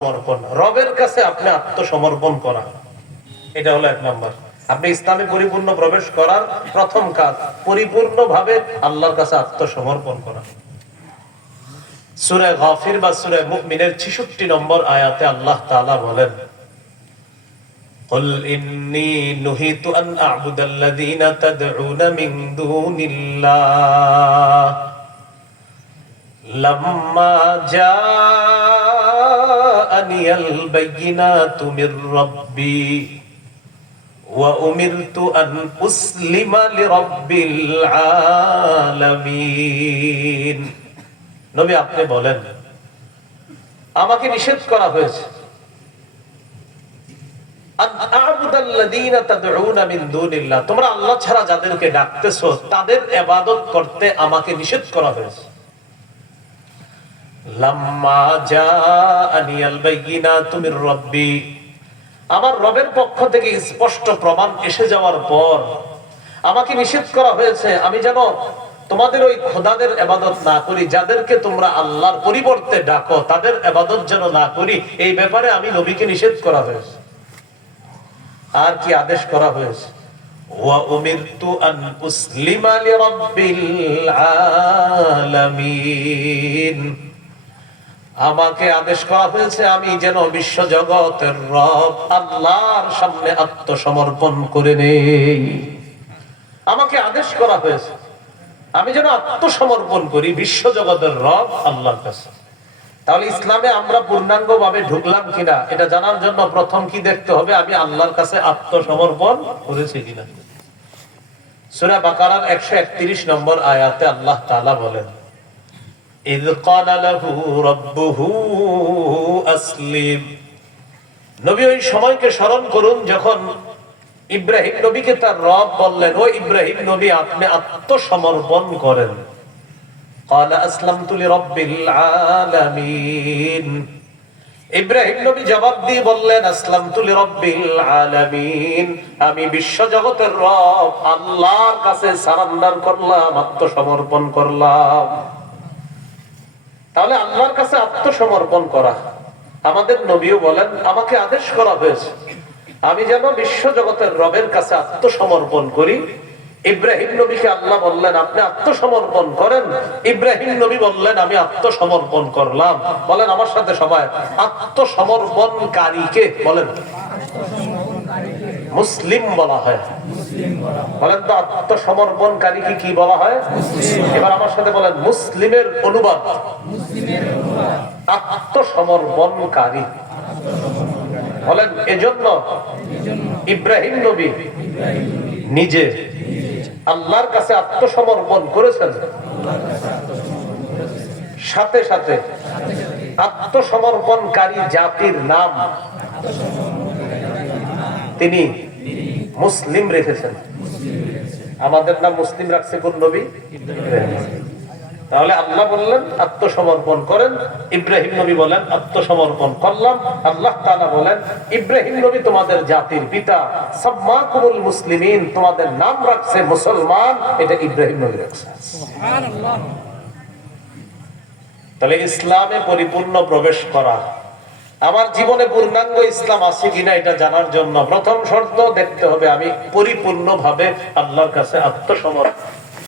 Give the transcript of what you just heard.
রবের কাছে আপনি আত্মসমর্পণ করা, এটা হলো 1 নাম্বার। আপনি ইসলামে পরিপূর্ণ প্রবেশ করার প্রথম কাজ পরিপূর্ণভাবে আল্লাহর কাছে আত্মসমর্পণ করা। সূরা গাফির বা সূরা মুমিনের 66 নম্বর আয়াতে আল্লাহ তাআলা বলেন, قل إني نهيت أن أعبد الذين تدعون من دون الله لما جاءني البينات من ربي وأمرت أن أسلم لرب العالمين। নবী আপনি বলেন, আমাকে নিষেধ করা হয়েছে তোমরা আল্লাহ ছাড়া যাদেরকে ডাকতেছো তাদের ইবাদত করতে আমাকে নিষেধ করা হয়েছে। লাম্মা জাআনিয়াল বাইয়িনাতু মির রাব্বি, আমার রবের পক্ষ থেকে স্পষ্ট প্রমাণ এসে যাওয়ার পর আমাকে নিষেধ করা হয়েছে আমি যেন তোমাদের ওই খোদাদের ইবাদত না করি, যাদেরকে তোমরা আল্লাহর পরিবর্তে ডাকো তাদের ইবাদত যেন না করি, এই ব্যাপারে আমি নবীকে নিষেধ করা হয়েছে। আর কি আদেশ করা হয়েছে? ওয়া উমিরতু আন উসলিমা লিরাব্বিল আলামিন, আমাকে আদেশ করা হয়েছে আমি যেন বিশ্ব জগতের রব আল্লাহর সামনে আত্মসমর্পণ করে নেই। আমাকে আদেশ করা হয়েছে আমি যেন আত্মসমর্পণ করি বিশ্ব জগতের রব আল্লাহর কাছে। তাহলে ইসলামে আমরা পূর্ণাঙ্গভাবে ঢুকলাম কিনা এটা জানার জন্য প্রথম কি দেখতে হবে, আমি আল্লাহর কাছে আত্মসমর্পণ করেছি কিনা। সূরা বাকারার 131 নম্বর আয়াতে আল্লাহ তাআলা বলেন, ইয ক্বালা লাহু রাব্বুহু আসলিম, নবী ওই সময়কে স্মরণ করুন যখন ইব্রাহিম নবীকে তার রব বললেন, ও ইব্রাহিম নবী আপনি আত্মসমর্পণ করেন। ক্বালা আসলামতু লিরাব্বিল আলামিন, ইব্রাহিম নবী জবাব দিয়ে বললেন আসলামতু লিরাব্বিল আলামিন, আমি বিশ্ব জগতের রব আল্লাহর কাছে সারেন্ডার করলাম, আত্মসমর্পণ করলাম। তাহলে আল্লাহর কাছে আত্মসমর্পণ করা, আমাদের নবীও বলেন আমাকে আদেশ করা হয়েছে আমি যেন বিশ্ব জগতের রবের কাছে আত্মসমর্পণ করি। ইব্রাহিম নবীকে আল্লাহ বললেন আপনি আত্মসমর্পণ করেন, ইব্রাহিম নবী বললেন আমি আত্মসমর্পণ করলাম। বলেন আমার সাথে সবাই, আত্মসমর্পণকারীকে বলেন মুসলিম বলা হয়। বলেন তো আত্মসমর্পণকারীকে কি বলা হয়? এবার আমার সাথে বলেন মুসলিমের অনুবাদ আত্মসমর্পণকারী। বলেন এজন্য ইব্রাহিম নবী নিজে আল্লাহর কাছে আত্মসমর্পণ করেছেন, সাথে সাথে আত্মসমর্পণকারী জাতির নাম তিনি মুসলিম রেখেছেন। আমাদের নাম মুসলিম রাখছে কোন নবী? তাহলে আল্লাহ বললেন আত্মসমর্পণ করেন, ইব্রাহিম নবী বলেন আত্মসমর্পণ করলাম। আল্লাহ তাআলা বলেন ইব্রাহিম নবী তোমাদের জাতির পিতা, সাম্মাকুমুল মুসলিমিন, তোমাদের নাম রাখছে মুসলমান, এটা ইব্রাহিম নবী রাখছে। সুবহানাল্লাহ। তাহলে ইসলামে পরিপূর্ণ প্রবেশ করা, আমার জীবনে পূর্ণাঙ্গ ইসলাম আছে কিনা এটা জানার জন্য প্রথম শর্ত দেখতে হবে আমি পরিপূর্ণভাবে আল্লাহর কাছে আত্মসমর্পণ